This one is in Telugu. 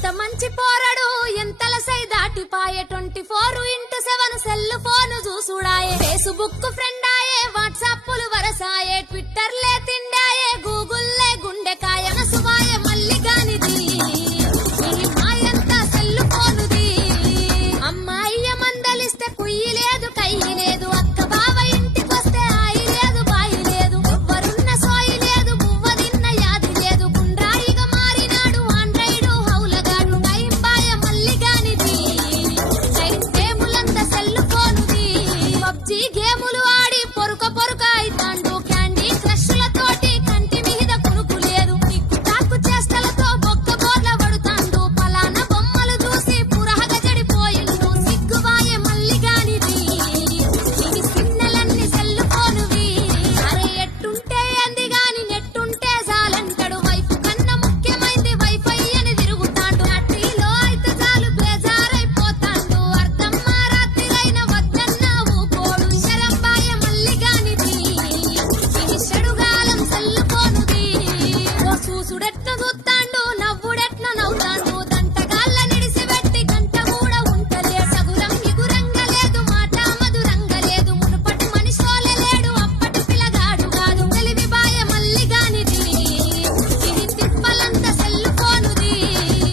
ఎంత మంచి పోరడు ఎంతల సై దాటిపాయే twenty four into seven cell phone చూసుడాయే. Facebook friend